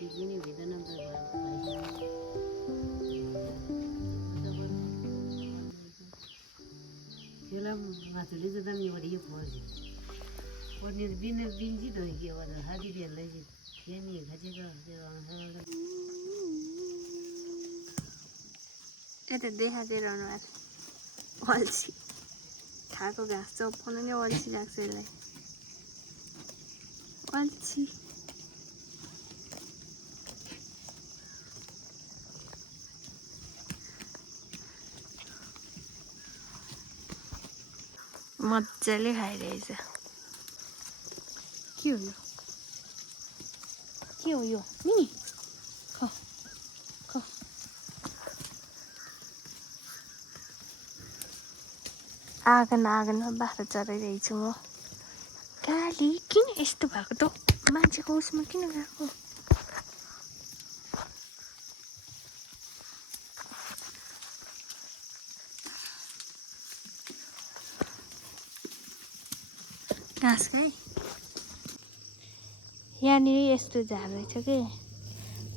Ini beda number Film masuk itu dan juga dia pasti. Orang ini binci tu dia ada hati dia lagi. Dia ni kerja dia orang. Itu देखातिर अनुहार अल्छी खाएको घाँस चप्पन नै अल्छी लाग्छ यसलाई अल्छी मजाले खाइरहेछ के हो यो मिनी ख ख आँगनमा बाख्रा चराइरहेछु म काली किन यस्तो भएको त मान्छेको उसमा किन गएको घाँस है यहाँनिर यस्तो झार रहेछ कि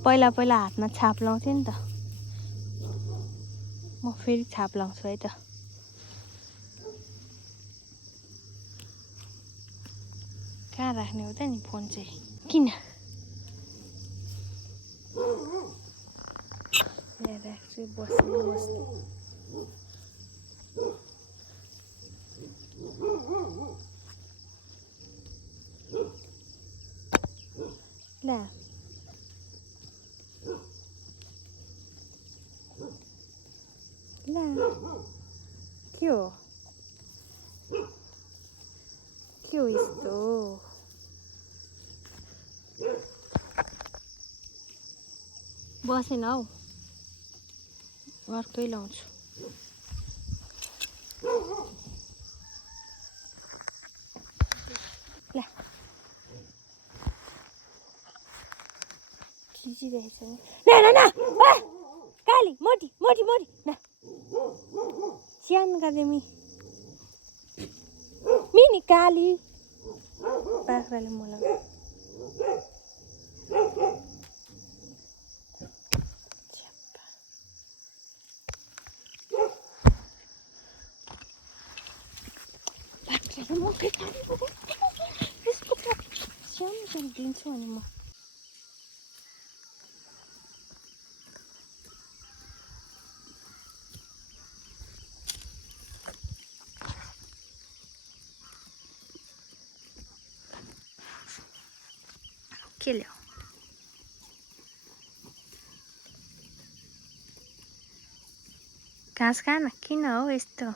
पहिला पहिला हातमा छाप लाउँथेँ नि त म फेरि छाप लाउँछु है त कहाँ राख्ने हो त नि फोन चाहिँ किन यहाँ राख्छु बस्नु ला ला के हो यस्तो बसेन हौ अर्कै लाउँछु ला खिचिरहेछ ना काली मोटी ना सानो कादेमी मिनी काली बाख्राले मलाई बाख्राले मकै यसको सानो दिन्छु अनि म के ल्याऊ घाँस खान किन हो यस्तो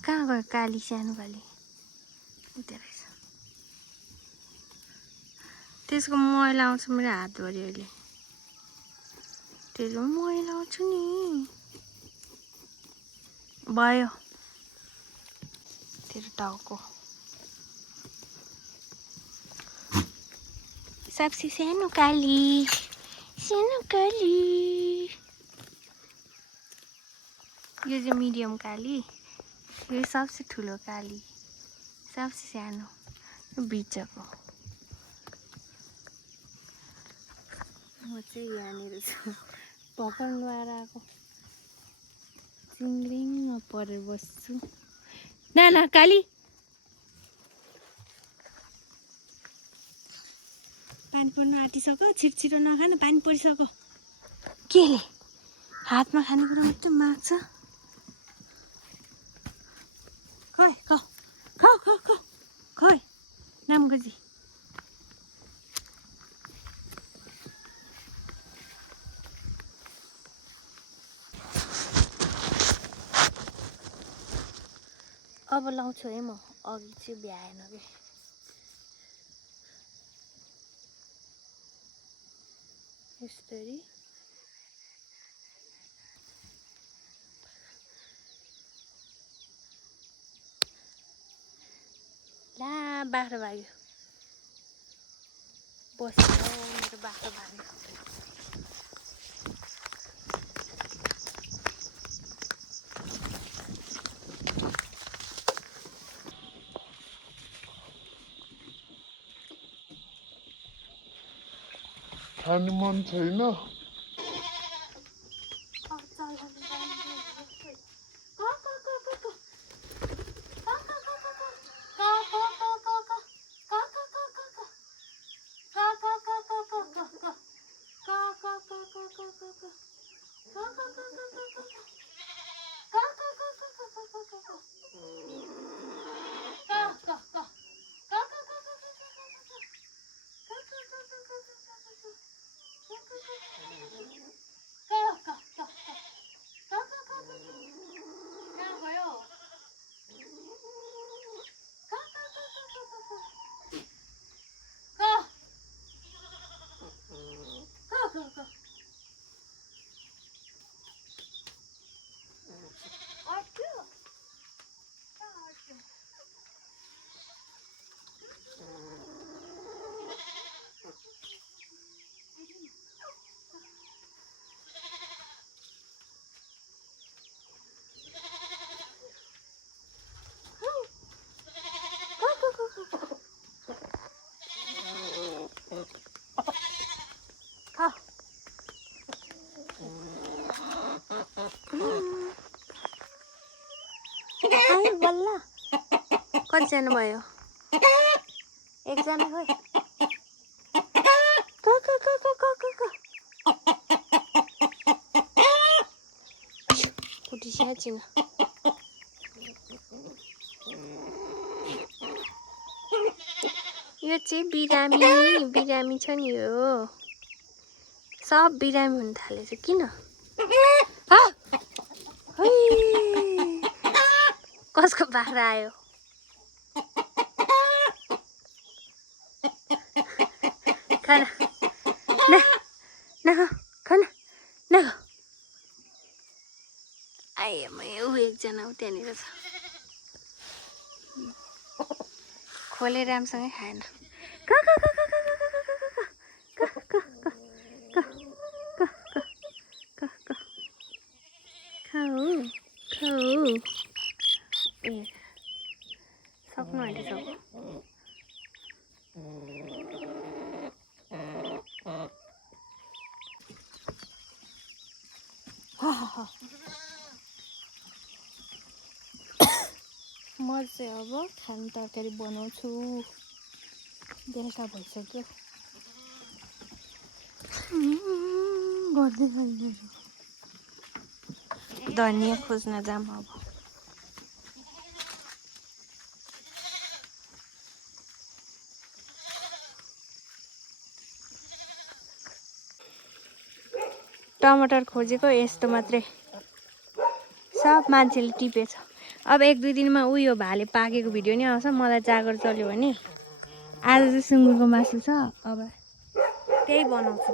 कहाँ गयो काली सानो काली उतै रहेछ त्यसको मैला आउँछ मेरो हातभरि अहिले त्यसको मैला आउँछ नि भयो तेरो टाउको सबसे सानो काली यो चाहिँ मिडियम काली यो सबसे ठुलो काली सबसे सानो बिचको म चाहिँ यहाँनिर छु पकाउनु आएको चिङ्रिङमा परेर बस्छु ना काली पानी पर्नु आँटिसक्यो छिटो नखान पानी परिसक्यो केले हातमा खानेकुरा मात्रै माग्छ खै नाम गजी अब लाउँछु है म अघि चाहिँ भ्याएन कि यसरी ला बाख्रा भाग्यो बस्यो मेरो बाख्रा भाग्यो खानु मन छैन बल्ल कतिजना भयो एकजना खोइ कुटी स्याचिन यो चाहिँ बिरामी छ नि यो सब बिरामी हुन थालेछ किन कसको बाख्रा आयो खाना खाना आएमा ऊ एकजना ऊ त्यहाँनिर छ खोले राम्रोसँगै खाएन खाऊ ए सक्नु आँटिसक्यो म चाहिँ अब खाना तरकारी बनाउँछु बेलुका भइसक्यो गर्दै धनियाँ खोज्न जाम अब टमाटर खोजेको यस्तो मात्रै सब मान्छेले टिपेछ अब 1-2 दिनमा उयो भाले पाकेको भिडियो नि आउँछ मलाई जागर चल्यो भने आज चाहिँ सुँगुरको मासु छ अब त्यही बनाउँछु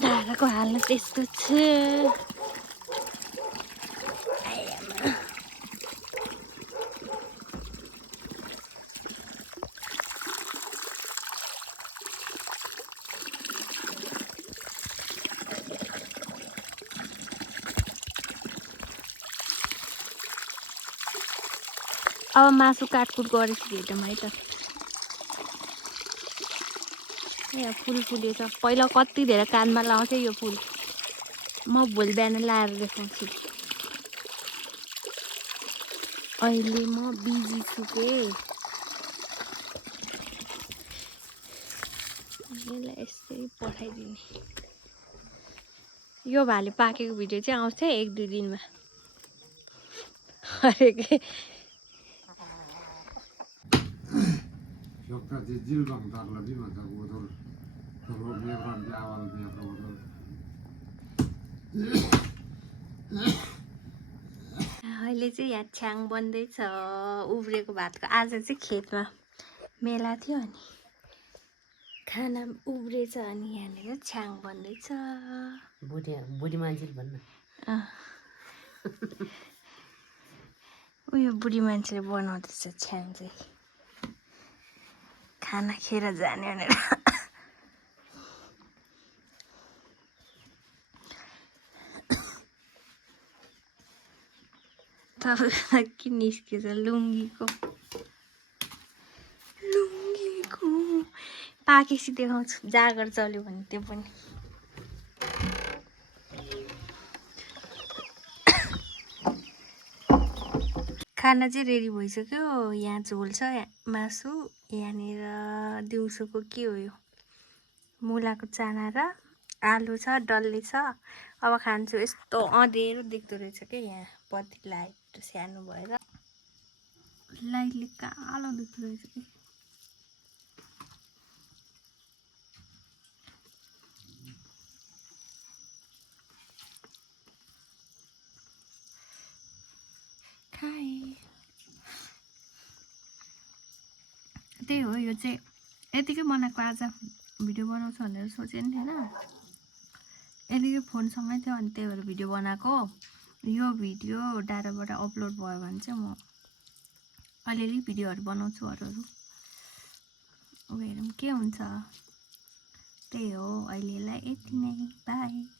धाराको हालत यस्तो छ अब मासु काटकुट गरेपछि भेटौँ है त यहाँ फुल फुलेछ पहिला कति धेरै कानमा लाउँथेँ यो फुल म भोलि बिहान लाएर देखाउँछु अहिले म बिजी छु के यसलाई यसरी पठाइदिने यो भाले पाकेको भिडियो चाहिँ आउँछ 1-2 दिनमा अरे के अहिले चाहिँ यहाँ छ्याङ बन्दैछ उब्रेको भातको आज चाहिँ खेतमा मेला थियो अनि खाना उब्रेछ अनि यहाँनिर छ्याङ बन्दैछ बुढी मान्छेले भन्न उयो बुढी मान्छेले बनाउँदैछ छ्याङ चाहिँ खाना खेर जाने भनेर तपाईँलाई के निस्केछ लुङ्गीको पाकेपछि देखाउँछु जागर चल्यो भने त्यो पनि। खाना चाहिँ रेडी भइसक्यो। यहाँ झोल छ, मासु, यहाँनिर दिउँसोको के हो यो मुलाको चाना र आलु छ, डल्ले छ। अब खान्छु। यस्तो अँधेरो देख्दो रहेछ क्या यहाँ, बत्ती लाइट सानो भएर लाइटले कालो देख्दो रहेछ कि। खाएँ। त्यही हो, यो चाहिँ यतिकै बनाएको। आज भिडियो बनाउँछु भनेर सोचेको नि थिएन, यतिकै फोनसँगै थियो अनि त्यही भएर भिडियो बनाएको। यो भिडियो डाटाबाट अपलोड भयो भने चाहिँ म अलिअलि भिडियोहरू बनाउँछु अरू हेरौँ के हुन्छ। त्यही हो, अहिलेलाई यति नै, बाई।